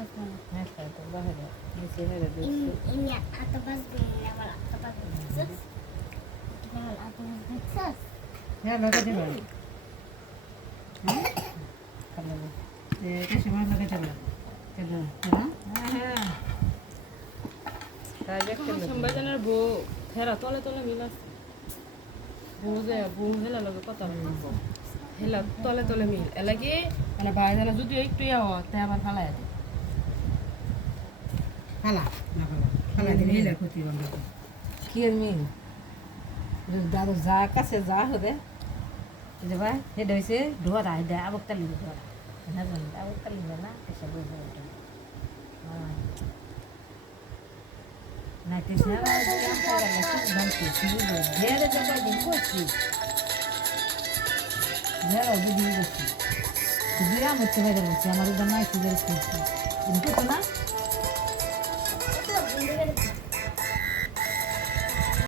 Nessa, tô barriga. Nesse era desse. Ini atabas din naman atabas din. Naman atabas din sus. Ya लगा दे बा Kalau ni. ये कैसे मार लगा दे बा चलो हां Kaya kalau. সম্বাজনের বউ ফেরা তলে তলে মিল আছে বউ হেলা লগে কথা হেলা তলে তলে মিল এলাকি মানে ভাই জানা যদি একটু ইয়া হয় তাই আবার ফালাই দেয় खाला ना खाला दिले ले कुती बंद কি এর মিল দাদু যা কাছে যা হবে যে ভাই এটা হয়েছে ধোয়া এটা আবক তালি ধোয়া না জানি আবক তালি না এসে বুঝে ওটা না কৃষ্ণ ঢেরে জবা দিন করছি ঢেরা বুঝি করছি বিরাম হচ্ছে বাইরে বলছি আমার উদার নাই সুদের করছি কিন্তু তো না